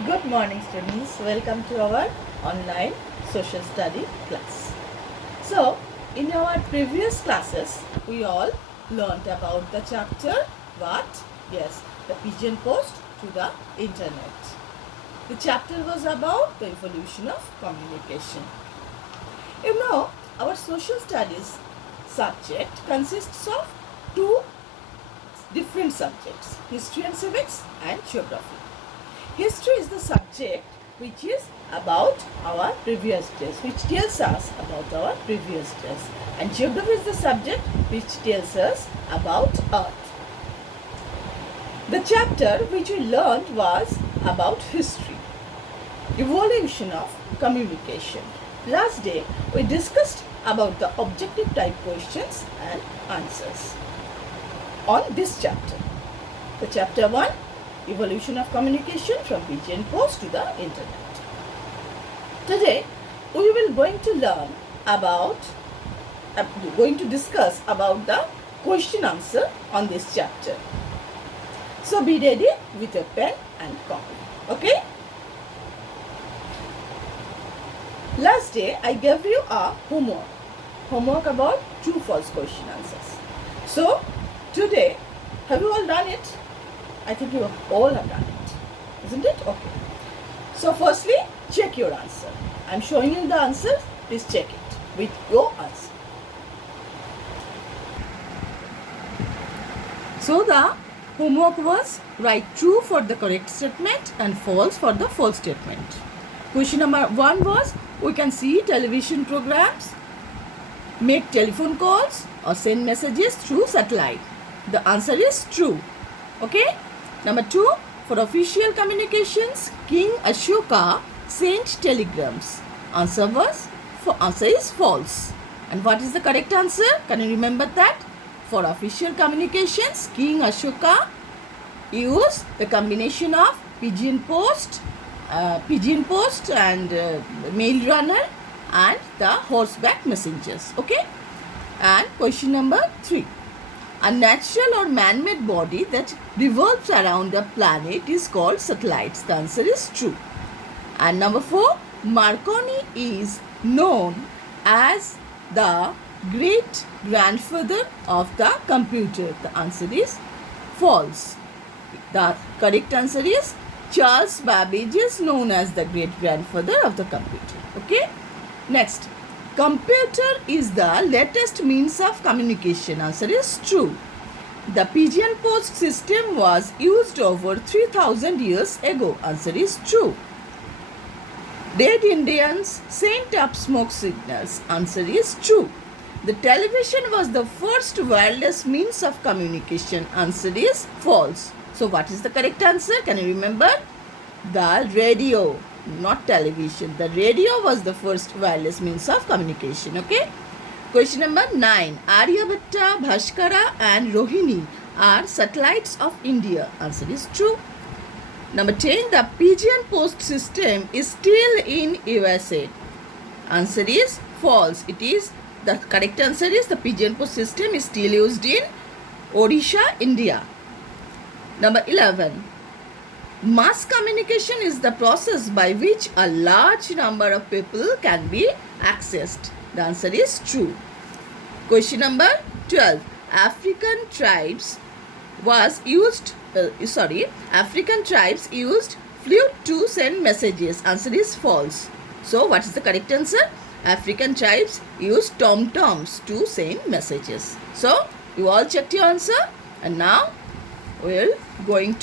Good morning, students. Welcome to our online social study class. So, in our previous classes, we all learnt about the chapter what? Yes, the pigeon post to the internet. The chapter was about the evolution of communication. You know, our social studies subject consists of two different subjects, history and civics and geography. History is the subject which is about our previous days, which tells us about our previous days. And geography is the subject which tells us about Earth. The chapter which we learned was about history, evolution of communication. Last day we discussed about the objective type questions and answers on this chapter. The chapter 1, evolution of communication from pigeon post to the internet. Today we will going to discuss about the question answer on this chapter. So be ready with a pen and copy. Okay? Last day I gave you a homework about true false question answers. So today, have you all done it? I think you all have done it, isn't it? Okay. So firstly, check your answer. I am showing you the answers. Please check it with your answer. So the homework was write true for the correct statement and false for the false statement. Question number 1 was, we can see television programs, make telephone calls or send messages through satellite. The answer is true. Okay. Number 2, for official communications, King Ashoka sent telegrams. Answer is false. And what is the correct answer? Can you remember that? For official communications, King Ashoka used the combination of pigeon post and mail runner and the horseback messengers. Okay. And question number 3. A natural or man-made body that revolves around the planet is called satellites. The answer is true. And number 4, Marconi is known as the great grandfather of the computer. The answer is false. The correct answer is Charles Babbage is known as the great grandfather of the computer. Okay. Next, computer is the latest means of communication. Answer is true. The pigeon post system was used over 3000 years ago. Answer is true. Dead Indians sent up smoke signals. Answer is true. The television was the first wireless means of communication. Answer is false. So what is the correct answer? Can you remember? The radio, not television. The radio was the first wireless means of communication. Okay. Question number 9. Aryabhatta, Bhaskara and Rohini are satellites of India. Answer is true. Number 10. The pigeon post system is still in USA. Answer is false. The correct answer is the pigeon post system is still used in Odisha, India. Number 11. Mass communication is the process by which a large number of people can be accessed. The answer is true. Question number 12. African tribes used flute to send messages. Answer is false. So what is the correct answer? African tribes used tom-toms to send messages. So you all checked your answer, and now I'm going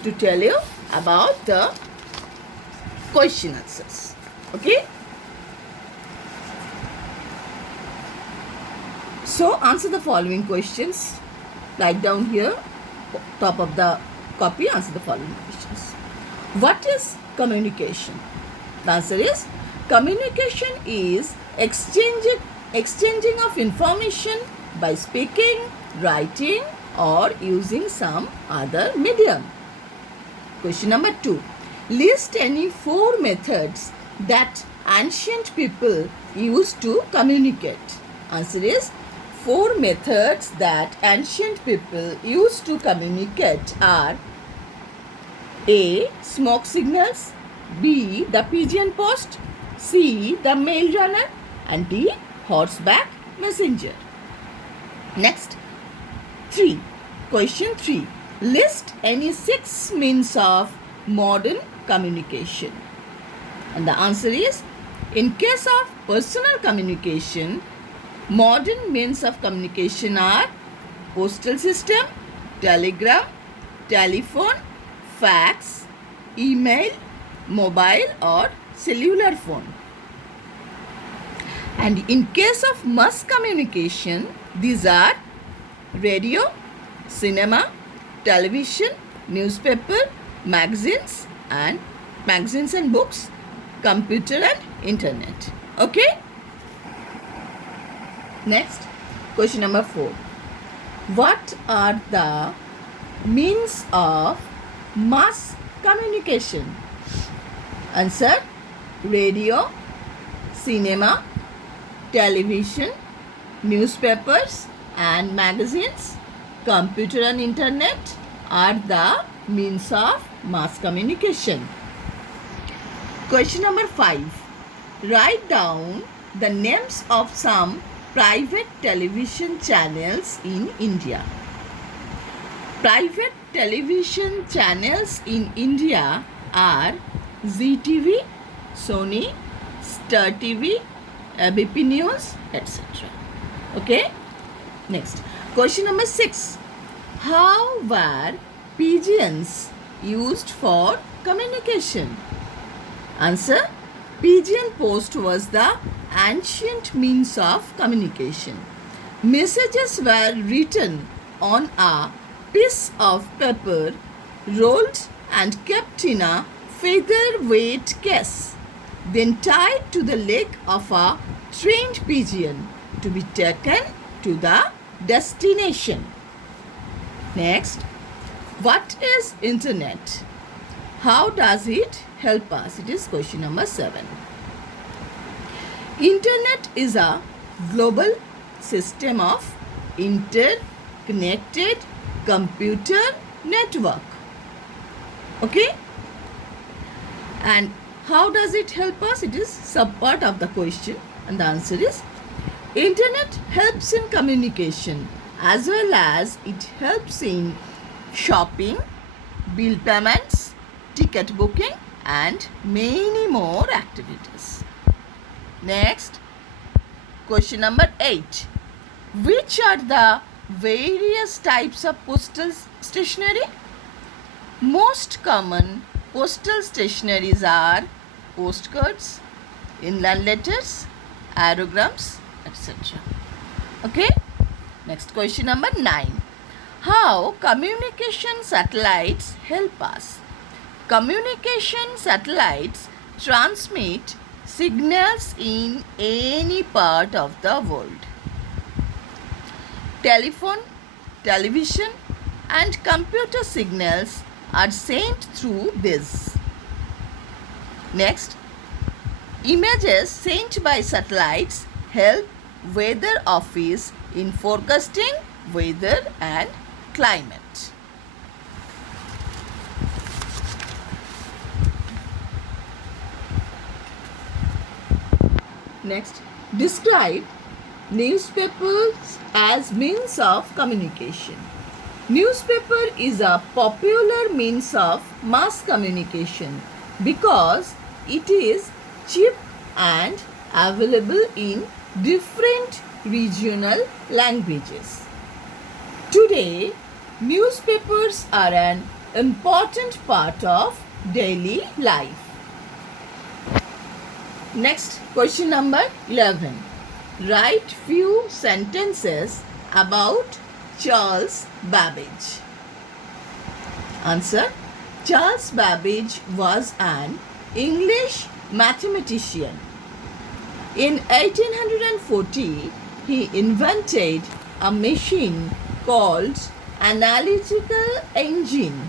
to tell you about the question answers. Okay. So answer the following questions. Write down here, top of the copy, answer the following questions. What is communication? The answer is communication is exchanging of information by speaking, writing or using some other medium. Question number 2. List any 4 methods that ancient people used to communicate. Answer is 4 methods that ancient people used to communicate are A. Smoke signals, B. The pigeon post, C. The mail runner, and D. Horseback messenger. Next, 3. Question 3. List any 6 means of modern communication. And the answer is, in case of personal communication, modern means of communication are postal system, telegram, telephone, fax, email, mobile or cellular phone. And in case of mass communication, these are radio, cinema, television, newspaper, magazines and books, computer and internet. Okay? Next, question number 4. What are the means of mass communication? Answer: radio, cinema, television, newspapers and magazines, computer and internet are the means of mass communication. Question number 5. Write down the names of some private television channels in India. Private television channels in India are Zee TV, Sony, Star TV, ABP News, etc. Okay? Next, question number 6. How were pigeons used for communication? Answer: pigeon post was the ancient means of communication. Messages were written on a piece of paper, rolled and kept in a featherweight case, then tied to the leg of a trained pigeon to be taken to the destination. Next, what is internet? How does it help us? It is question number 7. Internet is a global system of interconnected computer network. Okay? And how does it help us? It is subpart of the question, and the answer is, internet helps in communication as well as it helps in shopping, bill payments, ticket booking and many more activities. Next, question number 8. Which are the various types of postal stationery? Most common postal stationeries are postcards, inland letters, aerograms, etc. Okay? Next, question number 9. How communication satellites help us? Communication satellites transmit signals in any part of the world. Telephone, television and computer signals are sent through this. Next, images sent by satellites help weather office in forecasting weather and climate. Next, describe newspapers as means of communication. Newspaper is a popular means of mass communication because it is cheap and available in different regional languages. Today, newspapers are an important part of daily life. Next, question number 11. Write few sentences about Charles Babbage. Answer: Charles Babbage was an English mathematician. In 1840, he invented a machine called analytical engine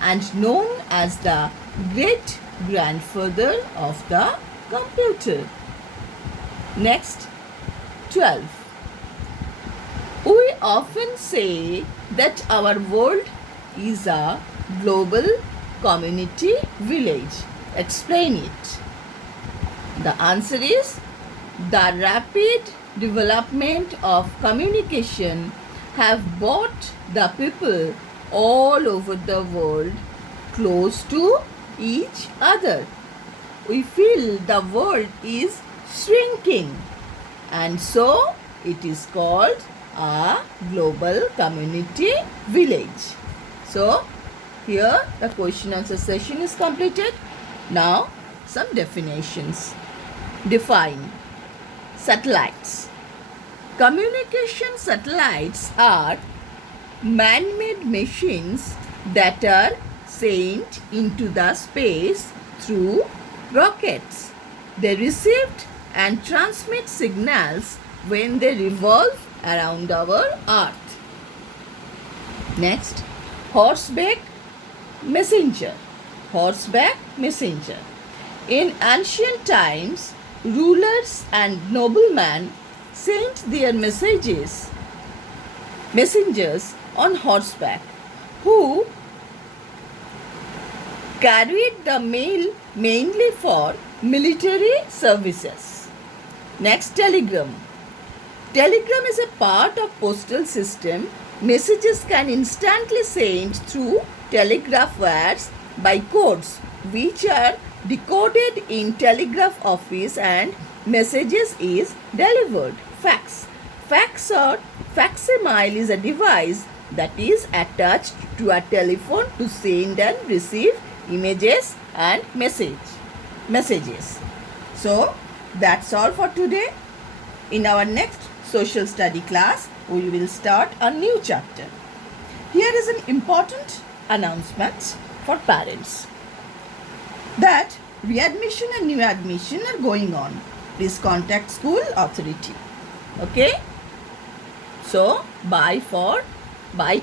and known as the great grandfather of the computer. Next, 12. We often say that our world is a global community village? Explain it. The answer is the rapid development of communication have brought the people all over the world close to each other. We feel the world is shrinking, and so it is called a global community village. So here the question answer session is completed. Now some definitions. Define satellites. Communication satellites are man-made machines that are sent into the space through rockets. They received and transmit signals when they revolve around our earth. Next, horseback messenger. Horseback messenger. In ancient times, rulers and noblemen sent their messengers on horseback, who carried the mail mainly for military services. Next, telegram. Telegram is a part of postal system. Messages can instantly sent through telegraph wires by codes which are decoded in telegraph office and messages is delivered. Fax. Fax or facsimile is a device that is attached to a telephone to send and receive images and messages. So that's all for today. In our next social study class, we will start a new chapter. Here is an important announcement for parents that readmission and new admission are going on. Please contact school authority. Okay? So bye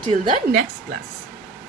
till the next class.